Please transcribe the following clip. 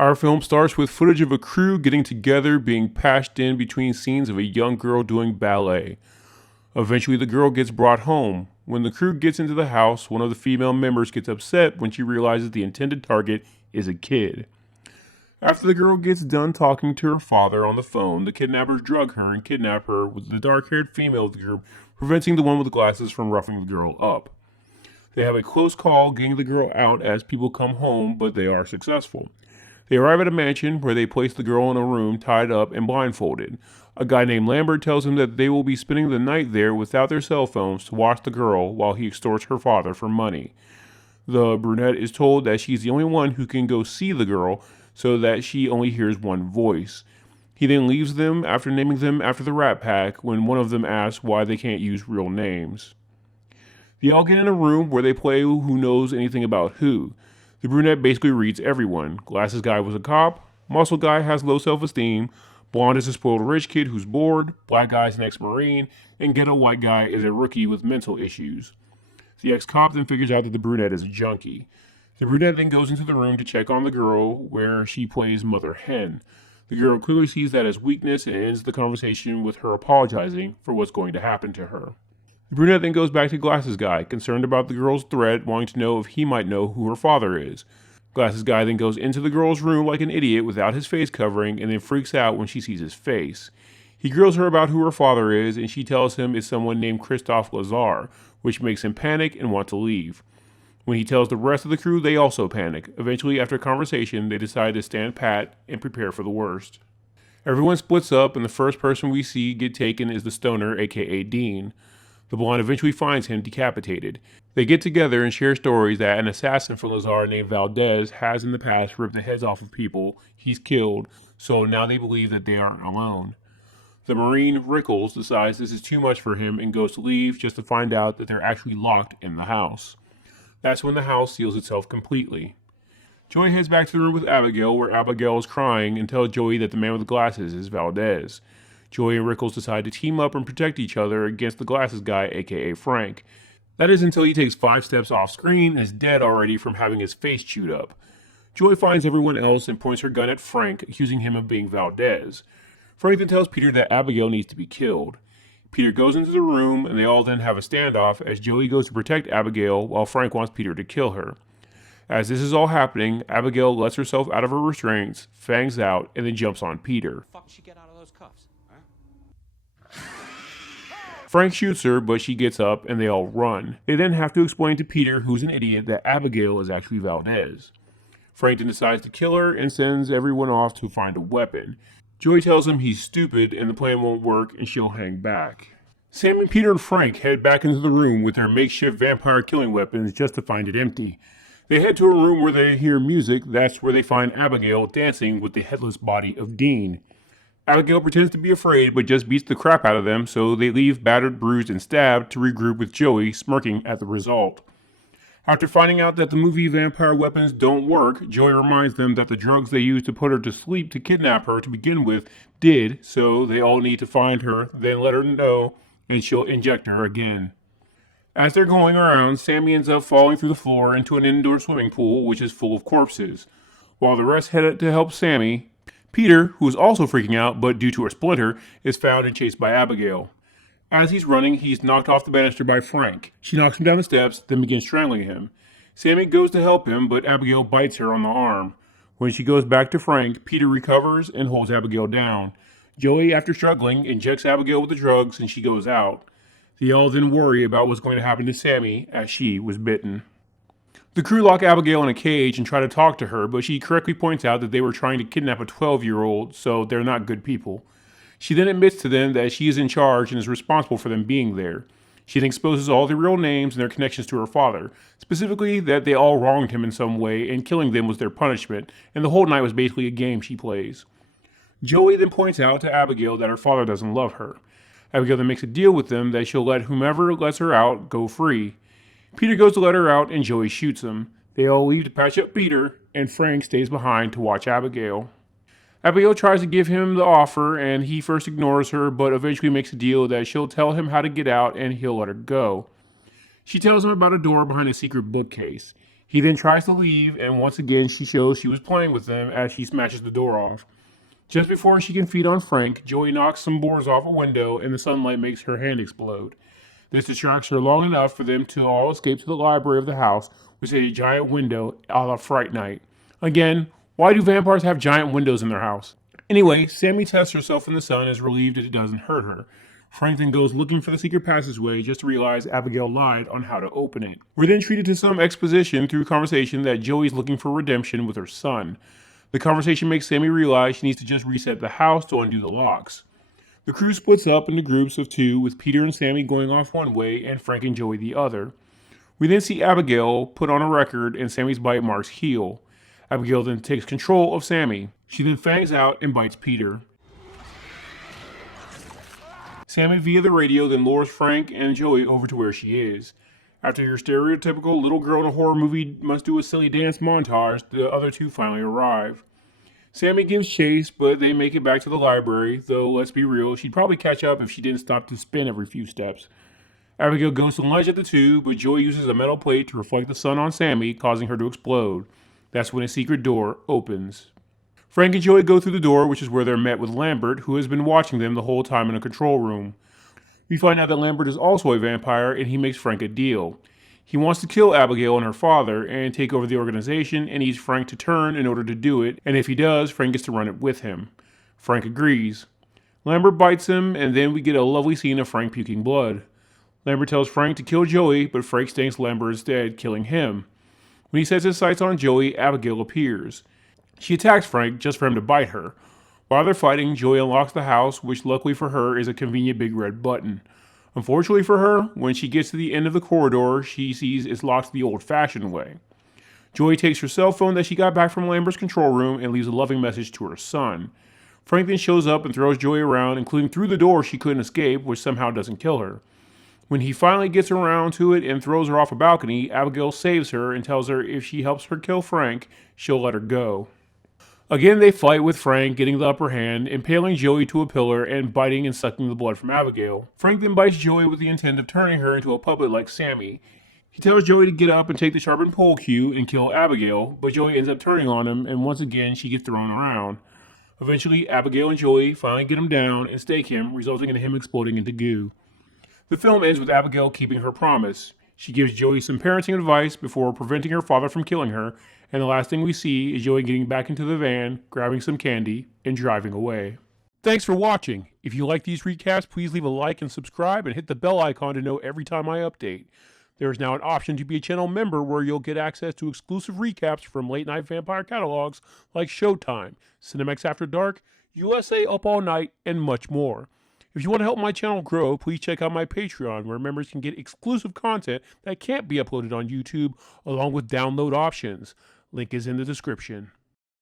Our film starts with footage of a crew getting together, being patched in between scenes of a young girl doing ballet. Eventually, the girl gets brought home. When the crew gets into the house, one of the female members gets upset when she realizes the intended target is a kid. After the girl gets done talking to her father on the phone, the kidnappers drug her and kidnap her with the dark-haired female of the group, preventing the one with the glasses from roughing the girl up. They have a close call getting the girl out as people come home, but they are successful. They arrive at a mansion where they place the girl in a room tied up and blindfolded. A guy named Lambert tells them that they will be spending the night there without their cell phones to watch the girl while he extorts her father for money. The brunette is told that she's the only one who can go see the girl, so that she only hears one voice. He then leaves them after naming them after the Rat Pack when one of them asks why they can't use real names. They all get in a room where they play who knows anything about who. The brunette basically reads everyone. Glasses guy was a cop, muscle guy has low self-esteem, blonde is a spoiled rich kid who's bored, black guy's an ex-marine, and ghetto white guy is a rookie with mental issues. The ex-cop then figures out that the brunette is a junkie. The brunette then goes into the room to check on the girl, where she plays Mother Hen. The girl clearly sees that as weakness and ends the conversation with her apologizing for what's going to happen to her. The brunette then goes back to Glasses Guy, concerned about the girl's threat, wanting to know if he might know who her father is. Glasses Guy then goes into the girl's room like an idiot without his face covering and then freaks out when she sees his face. He grills her about who her father is, and she tells him it's someone named Christophe Lazar, which makes him panic and want to leave. When he tells the rest of the crew, they also panic. Eventually, after a conversation, they decide to stand pat and prepare for the worst. Everyone splits up, and the first person we see get taken is the stoner, aka Dean. The blonde eventually finds him decapitated. They get together and share stories that an assassin for Lazar named Valdez has in the past ripped the heads off of people he's killed, so now they believe that they aren't alone. The Marine, Rickles, decides this is too much for him and goes to leave just to find out that they're actually locked in the house. That's when the house seals itself completely. Joey heads back to the room with Abigail, where Abigail is crying and tells Joey that the man with the glasses is Valdez. Joey and Rickles decide to team up and protect each other against the glasses guy, aka Frank. That is until he takes 5 steps off screen and is dead already from having his face chewed up. Joey finds everyone else and points her gun at Frank, accusing him of being Valdez. Frank then tells Peter that Abigail needs to be killed. Peter goes into the room, and they all then have a standoff as Joey goes to protect Abigail while Frank wants Peter to kill her. As this is all happening, Abigail lets herself out of her restraints, fangs out, and then jumps on Peter. Fuck did she get out of those cuffs? Huh? Frank shoots her, but she gets up, and they all run. They then have to explain to Peter, who's an idiot, that Abigail is actually Valdez. Frank then decides to kill her and sends everyone off to find a weapon. Joey tells him he's stupid and the plan won't work and she'll hang back. Sam and Peter and Frank head back into the room with their makeshift vampire killing weapons just to find it empty. They head to a room where they hear music. That's where they find Abigail dancing with the headless body of Dean. Abigail pretends to be afraid but just beats the crap out of them, so they leave battered, bruised, and stabbed to regroup with Joey, smirking at the result. After finding out that the movie vampire weapons don't work, Joey reminds them that the drugs they used to put her to sleep to kidnap her to begin with did, so they all need to find her, then let her know, and she'll inject her again. As they're going around, Sammy ends up falling through the floor into an indoor swimming pool, which is full of corpses. While the rest head to help Sammy, Peter, who is also freaking out, but due to a splinter, is found and chased by Abigail. As he's running, he's knocked off the banister by Frank. She knocks him down the steps, then begins strangling him. Sammy goes to help him, but Abigail bites her on the arm. When she goes back to Frank, Peter recovers and holds Abigail down. Joey, after struggling, injects Abigail with the drugs and she goes out. They all then worry about what's going to happen to Sammy, as she was bitten. The crew lock Abigail in a cage and try to talk to her, but she correctly points out that they were trying to kidnap a 12-year-old, so they're not good people. She then admits to them that she is in charge and is responsible for them being there. She then exposes all their real names and their connections to her father, specifically that they all wronged him in some way and killing them was their punishment, and the whole night was basically a game she plays. Joey then points out to Abigail that her father doesn't love her. Abigail then makes a deal with them that she'll let whomever lets her out go free. Peter goes to let her out and Joey shoots him. They all leave to patch up Peter, and Frank stays behind to watch Abigail. Abigail tries to give him the offer, and he first ignores her, but eventually makes a deal that she'll tell him how to get out and he'll let her go. She tells him about a door behind a secret bookcase. He then tries to leave, and once again she shows she was playing with them as she smashes the door off. Just before she can feed on Frank, Joey knocks some boards off a window and the sunlight makes her hand explode. This distracts her long enough for them to all escape to the library of the house, which is a giant window a la Fright Night. Again, why do vampires have giant windows in their house? Anyway, Sammy tests herself in the sun and is relieved that it doesn't hurt her. Frank then goes looking for the secret passageway just to realize Abigail lied on how to open it. We're then treated to some exposition through conversation that Joey's looking for redemption with her son. The conversation makes Sammy realize she needs to just reset the house to undo the locks. The crew splits up into groups of two, with Peter and Sammy going off one way and Frank and Joey the other. We then see Abigail put on a record and Sammy's bite marks heal. Abigail then takes control of Sammy. She then fangs out and bites Peter. Sammy via the radio then lures Frank and Joey over to where she is. After your stereotypical little girl in a horror movie must do a silly dance montage, the other two finally arrive. Sammy gives chase, but they make it back to the library, though let's be real, she'd probably catch up if she didn't stop to spin every few steps. Abigail goes to lunge at the two, but Joey uses a metal plate to reflect the sun on Sammy, causing her to explode. That's when a secret door opens. Frank and Joey go through the door, which is where they're met with Lambert, who has been watching them the whole time in a control room. We find out that Lambert is also a vampire, and he makes Frank a deal. He wants to kill Abigail and her father, and take over the organization, and needs Frank to turn in order to do it, and if he does, Frank gets to run it with him. Frank agrees. Lambert bites him, and then we get a lovely scene of Frank puking blood. Lambert tells Frank to kill Joey, but Frank thanks Lambert instead, killing him. When he sets his sights on Joey, Abigail appears. She attacks Frank just for him to bite her. While they're fighting, Joey unlocks the house, which luckily for her is a convenient big red button. Unfortunately for her, when she gets to the end of the corridor, she sees it's locked the old-fashioned way. Joey takes her cell phone that she got back from Lambert's control room and leaves a loving message to her son. Frank then shows up and throws Joey around, including through the door she couldn't escape, which somehow doesn't kill her. When he finally gets around to it and throws her off a balcony, Abigail saves her and tells her if she helps her kill Frank, she'll let her go. Again, they fight with Frank getting the upper hand, impaling Joey to a pillar and biting and sucking the blood from Abigail. Frank then bites Joey with the intent of turning her into a puppet like Sammy. He tells Joey to get up and take the sharpened pole cue and kill Abigail, but Joey ends up turning on him, and once again she gets thrown around. Eventually, Abigail and Joey finally get him down and stake him, resulting in him exploding into goo. The film ends with Abigail keeping her promise. She gives Joey some parenting advice before preventing her father from killing her, and the last thing we see is Joey getting back into the van, grabbing some candy, and driving away. Thanks for watching. If you like these recaps, please leave a like and subscribe, and hit the bell icon to know every time I update. There is now an option to be a channel member where you'll get access to exclusive recaps from late night vampire catalogs like Showtime, Cinemax After Dark, USA Up All Night, and much more. If you want to help my channel grow, please check out my Patreon, where members can get exclusive content that can't be uploaded on YouTube, along with download options. Link is in the description.